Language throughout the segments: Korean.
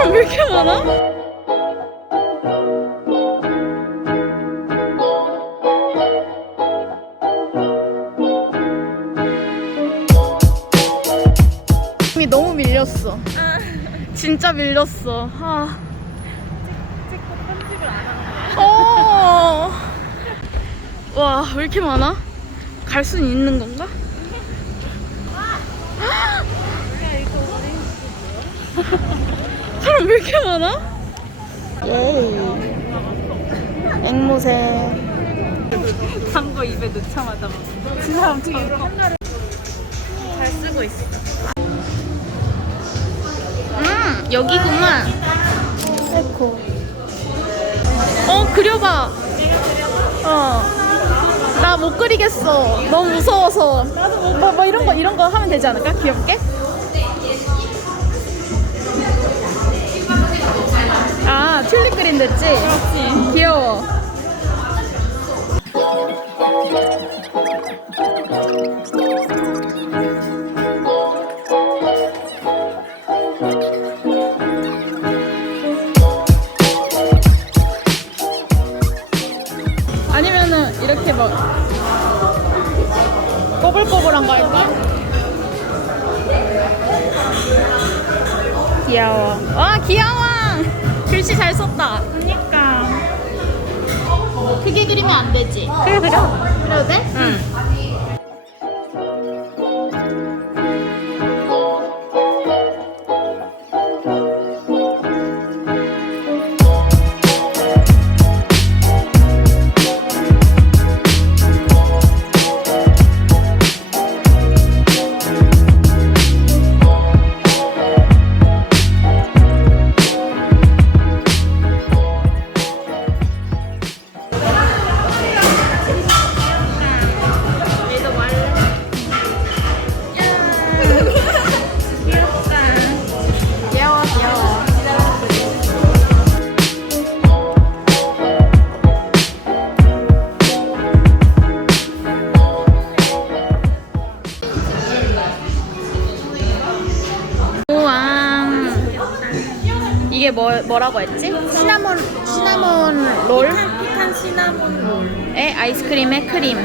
사람 왜 이렇게 많아? 이미 너무 밀렸어. 진짜 밀렸어. 아. 어. 와, 왜 이렇게 많아? 갈 수는 있는 건가? 사람 왜 이렇게 많아? 예이. 앵무새. 단거 입에 넣자마자 막. 그 사람처럼. 잘 쓰고 있어. 음, 여기구만. 에코. 어, 그려봐. 어. 나 못 그리겠어. 너무 무서워서. 뭐, 뭐 이런 거, 이런 거 하면 되지 않을까? 귀엽게? 아, 튤립 그림 됐지? 그렇지. 귀여워. 아니면은 이렇게 막 꼬불꼬불한 거 할까? 귀여워. 와 귀여워. 글씨 잘 썼다. 그니까. 크게 그리면 안 되지. 그래, 그래. 그래도 돼? 응. 이게 뭐 뭐라고 했지? 시나몬 시나몬 롤? 피칸, 피칸 시나몬 롤. 에 아이스크림에 크림.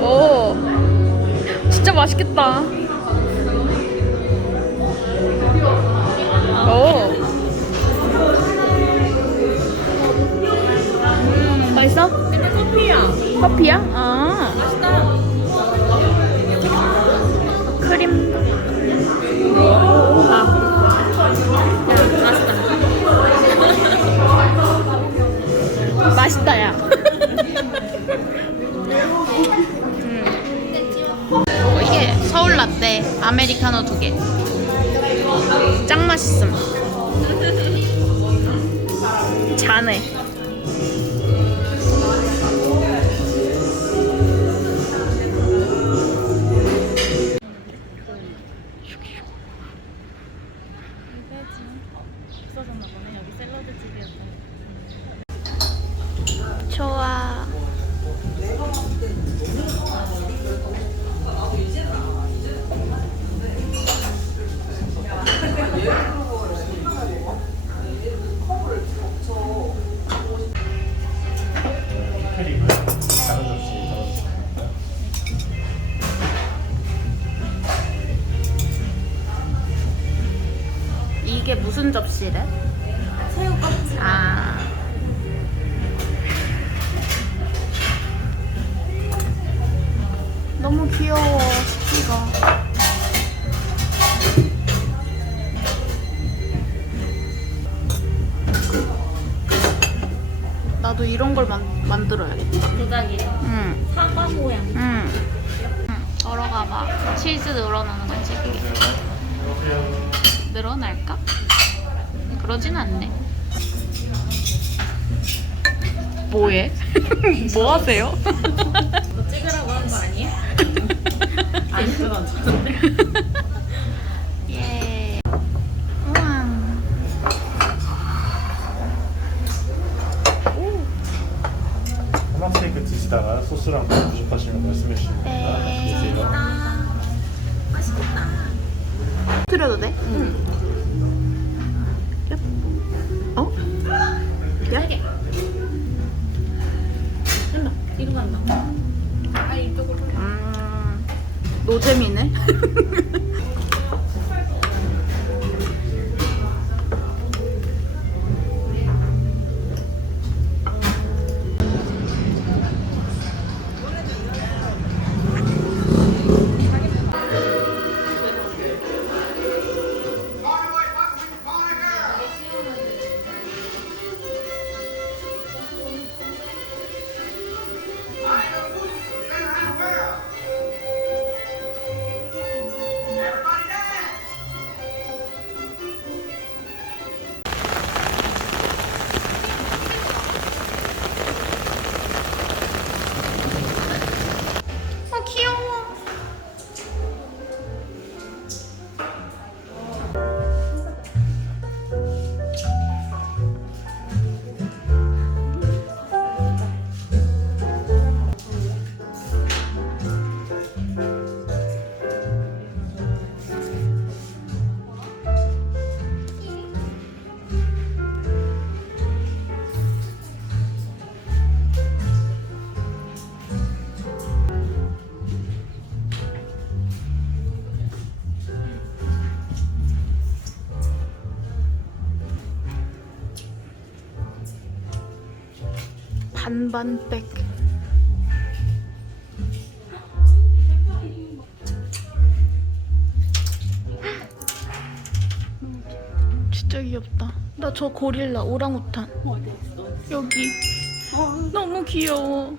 오, 오, 진짜 맛있겠다. 오, 맛있어? 커피야. 아, 맛있다. 크림. 아. 맛있다 야 음. 어, 이게 서울 라떼 아메리카노 두 개 짱 맛있음 자네 이게 무슨 접시래? 새우 껍질. 아 너무 귀여워 스티가 나도 이런 걸 만, 만들어야겠다 도자기. 응, 사과 모양. 응. 응. 걸어가봐 치즈 늘어나는 거 찍게 늘어날까? 그러진 않네 뭐해? 뭐 하세요? 너 찍으라고 한 거 아니야? 안 들어졌는 드려도 돼? 응. 어? 세 개. 된다. 이거 간다. 아 이쪽으로. 음, 노잼이네. 반반백. 진짜 귀엽다. 나 저 고릴라 오랑우탄? 여기 너무 귀여워.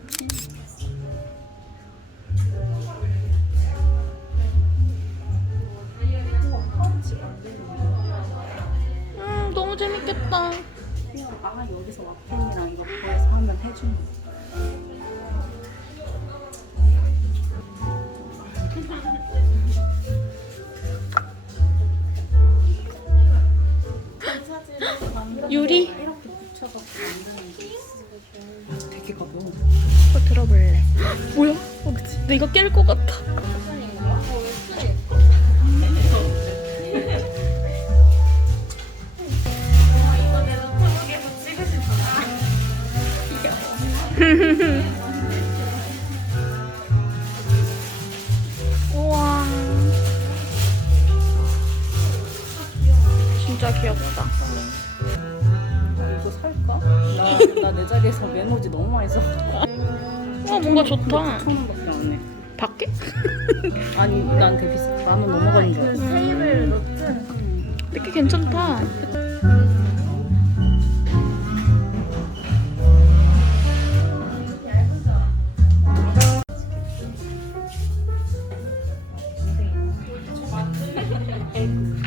음 너무 재밌겠다. 아 여기서 와플이랑 이거 구해서 하면 해주는 거. 유리? 이렇게 붙여갖고 만드는 게 있어. 되게 가벼워. 이거 들어볼래. 뭐야? 어디지? 나 이거 깰것 같아. 우와. 진짜 귀엽다. 나 이거 살까? 나나내 자리에서 메모지 너무 많이 써. 와 뭔가 좋다. 천 원밖에 안 해. 밖에? 아니 나한테 비싸. 만원 넘어가는 줄 알았어. 테이블. 되게 괜찮다. and